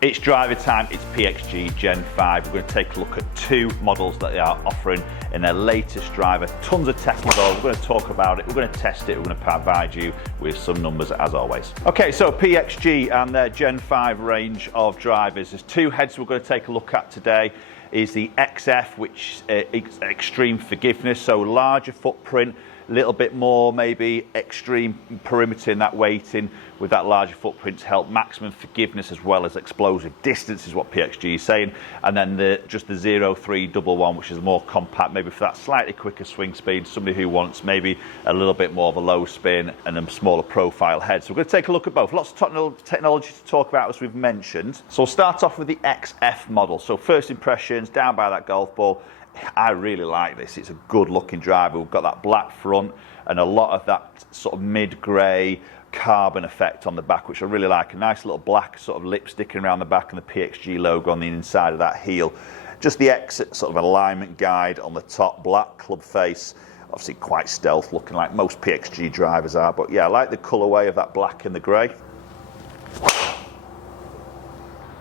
It's driver time, it's PXG Gen5. We're going to take a look at two models that they are offering in their latest driver. Tons of tech involved, we're going to talk about it, we're going to test it, we're going to provide you with some numbers as always. Okay, so PXG and their Gen5 range of drivers. There's two heads we're going to take a look at today. Is the XF, which is extreme forgiveness, so larger footprint, a little bit more maybe extreme perimeter in that weighting with that larger footprint to help maximum forgiveness as well as explosive distance is what PXG is saying. And then just the 0311, which is more compact, maybe for that slightly quicker swing speed, somebody who wants maybe a little bit more of a low spin and a smaller profile head. So we're going to take a look at both. Lots of technology to talk about as we've mentioned. So we'll start off with the XF model. So first impressions, down by that golf ball. I really like this. It's a good looking driver. We've got that black front and a lot of that sort of mid-grey carbon effect on the back, which I really like. A nice little black sort of lip sticking around the back and the PXG logo on the inside of that heel. Just the exit sort of alignment guide on the top, black club face. Obviously quite stealth looking like most PXG drivers are, but yeah, I like the colourway of that black and the grey.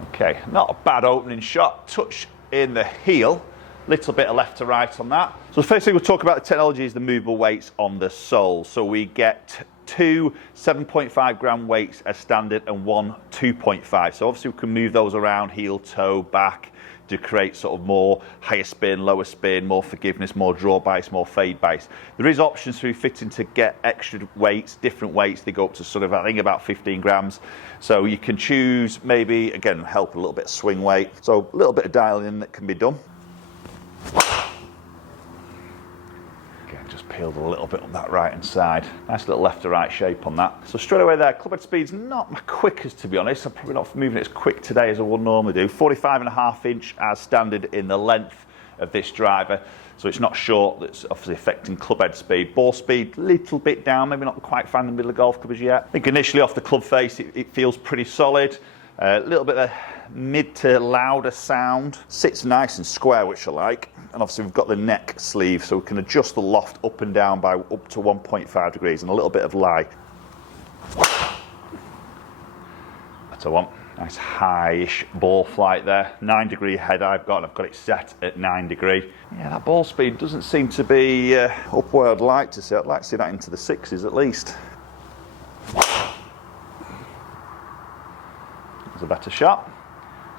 Okay, not a bad opening shot. Touch in the heel. Little bit of left to right on that. So the first thing we'll talk about the technology is the movable weights on the sole. So we get two 7.5 gram weights as standard and one 2.5. So obviously we can move those around, heel, toe, back, to create sort of more higher spin, lower spin, more forgiveness, more draw bias, more fade bias. There is options through fitting to get extra weights, different weights. They go up to sort of, I think, about 15 grams. So you can choose maybe, again, help a little bit of swing weight. So a little bit of dialing in that can be done. Again, just peeled a little bit on that right hand side. Nice little left to right shape on that. So straight away there, club head speed's not my quickest, to be honest. I'm probably not moving it as quick today as I would normally do. 45.5 inch as standard in the length of this driver. So it's not short, that's obviously affecting club head speed. Ball speed, little bit down, maybe not quite finding the middle of golf club as yet. I think initially off the club face, it feels pretty solid. A little bit of a mid to louder sound. Sits nice and square, which I like. And obviously we've got the neck sleeve, so we can adjust the loft up and down by up to 1.5 degrees and a little bit of lie. That's what I want. Nice high-ish ball flight there. 9 degree head I've got, and I've got it set at 9 degree. Yeah, that ball speed doesn't seem to be up where I'd like to see. I'd like to see that into the 6s at least. A better shot.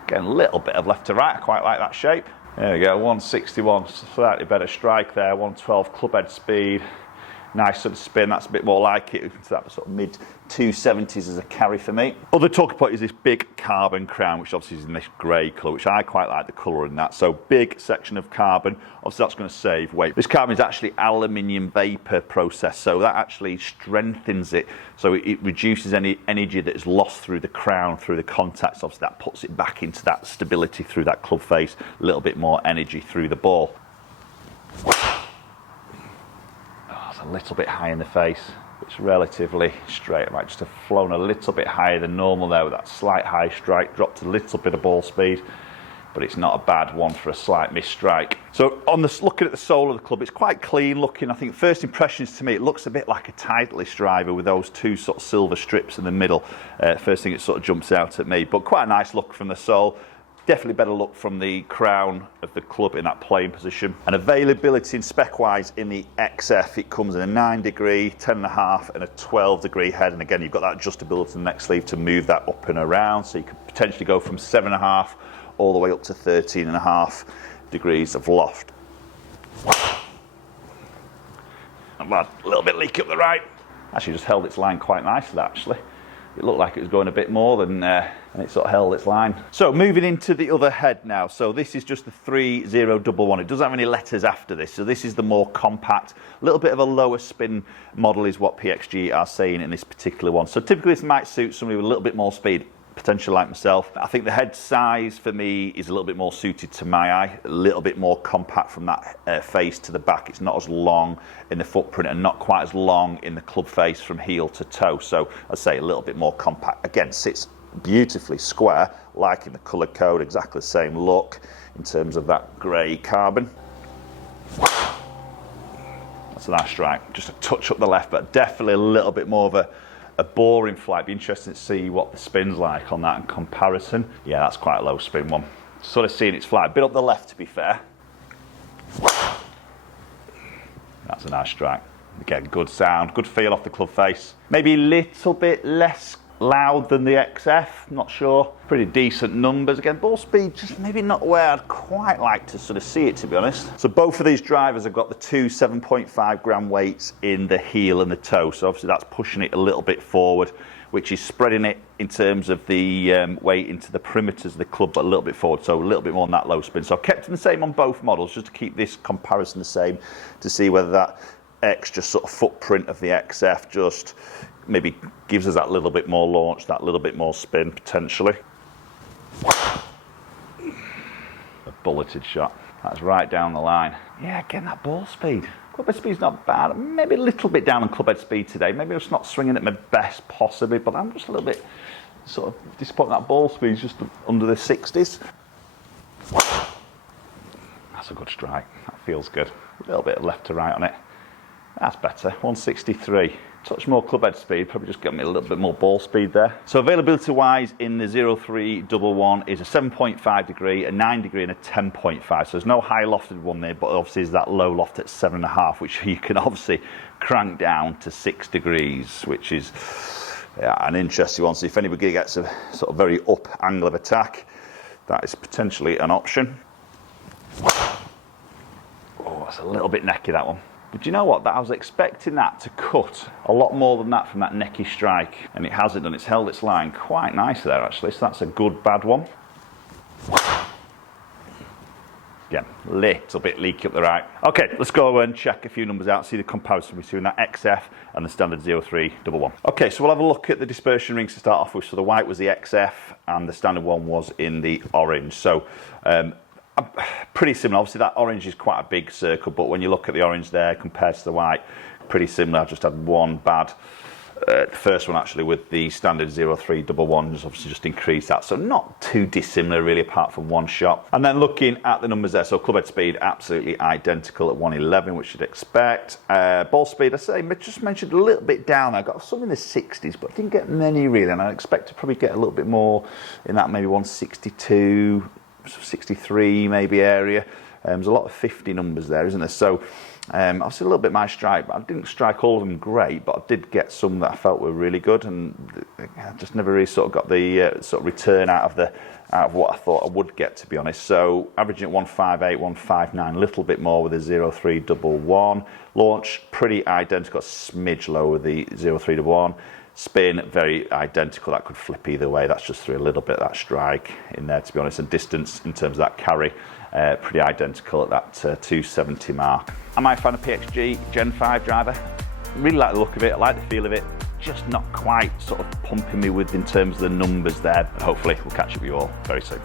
Getting a little bit of left to right. I quite like that shape. There we go, 161, slightly better strike there. 112 club head speed. Nice sort of spin. That's a bit more like it. That sort of mid 270s as a carry for me. Other talking point is this big carbon crown, which obviously is in this grey colour, which I quite like the colour in that. So big section of carbon. Obviously that's going to save weight. This carbon is actually aluminium vapour process, so that actually strengthens it. So it reduces any energy that is lost through the crown, through the contacts. Obviously that puts it back into that stability through that club face. A little bit more energy through the ball. A little bit high in the face. It's relatively straight. I might just have flown a little bit higher than normal there with that slight high strike, dropped a little bit of ball speed, but it's not a bad one for a slight miss strike. So on this, looking at the sole of the club, it's quite clean looking. I think first impressions to me, it looks a bit like a Titleist driver with those two sort of silver strips in the middle. First thing it sort of jumps out at me, but quite a nice look from the sole. Definitely better look from the crown of the club in that playing position. And availability and spec-wise in the XF, it comes in a 9 degree, 10.5 and a 12 degree head. And again, you've got that adjustability in the neck sleeve to move that up and around. So you could potentially go from 7.5 all the way up to 13.5 degrees of loft. Not bad. A little bit leaky up the right. Actually just held its line quite nicely actually. It looked like it was going a bit more than, and it sort of held its line. So moving into the other head now. So this is just the 3011. It doesn't have any letters after this. So this is the more compact, a little bit of a lower spin model is what PXG are saying in this particular one. So typically this might suit somebody with a little bit more speed, potentially like myself. I think the head size for me is a little bit more suited to my eye, a little bit more compact from that face to the back. It's not as long in the footprint and not quite as long in the club face from heel to toe. So I'd say a little bit more compact. Again, sits beautifully square, like in the colour code, exactly the same look in terms of that grey carbon. That's a nice strike. Just a touch up the left, but definitely a little bit more of a boring flight. Be interesting to see what the spin's like on that in comparison. Yeah, that's quite a low spin one. Sort of seeing its flight a bit up the left, to be fair. That's a nice strike. Again, good sound, good feel off the club face. Maybe a little bit less loud than the XF, not sure. Pretty decent numbers. Again, ball speed just maybe not where I'd quite like to sort of see it, to be honest. So both of these drivers have got the two 7.5 gram weights in the heel and the toe. So obviously that's pushing it a little bit forward, which is spreading it in terms of the weight into the perimeters of the club, but a little bit forward, so a little bit more on that low spin. So I've kept them the same on both models, just to keep this comparison the same, to see whether that extra sort of footprint of the XF just maybe gives us that little bit more launch, that little bit more spin, potentially. A bulleted shot. That's right down the line. Yeah, again, that ball speed. Clubhead speed's not bad. Maybe a little bit down on clubhead speed today. Maybe I'm just not swinging at my best, possibly, but I'm just a little bit sort of disappointed that ball speed's just under the 60s. That's a good strike. That feels good. A little bit of left to right on it. That's better. 163. Touch more clubhead speed, probably just got me a little bit more ball speed there. So availability wise in the 0311 is a 7.5 degree, a 9 degree and a 10.5. So there's no high lofted one there, but obviously is that low loft at 7.5, which you can obviously crank down to 6 degrees, which is an interesting one. So if anybody gets a sort of very up angle of attack, that is potentially an option. Oh, that's a little bit necky, that one. But you know what? I was expecting that to cut a lot more than that from that necky strike, and it hasn't done. It's held its line quite nice there, actually, so that's a good bad one. Again, a little bit leaky up the right. Okay, let's go and check a few numbers out, see the comparison between that XF and the standard 0311. Okay, so we'll have a look at the dispersion rings to start off with. So the white was the XF and the standard one was in the orange. So pretty similar. Obviously that orange is quite a big circle, but when you look at the orange there compared to the white, pretty similar. I just had one bad, the first one actually with the standard 0311, just obviously just increased that. So not too dissimilar really, apart from one shot. And then looking at the numbers there, so clubhead speed absolutely identical at 111, which you'd expect. Ball speed, I say, just mentioned a little bit down. I got some in the 60s, but I didn't get many really, and I expect to probably get a little bit more in that maybe 162, 63 maybe area. There's a lot of 50 numbers there, isn't there? So obviously a little bit my strike, but I didn't strike all of them great, but I did get some that I felt were really good, and I just never really sort of got the sort of return out of what I thought I would get, to be honest. So averaging at 158, 159, a little bit more with the 0311. Launch pretty identical, a smidge lower with the 0311. Spin, very identical. That could flip either way. That's just through a little bit of that strike in there, to be honest. And distance in terms of that carry, pretty identical at that 270 mark. Am I a fan of PXG Gen5 driver? Really like the look of it. I like the feel of it. Just not quite sort of pumping me with in terms of the numbers there. And hopefully we'll catch up with you all very soon.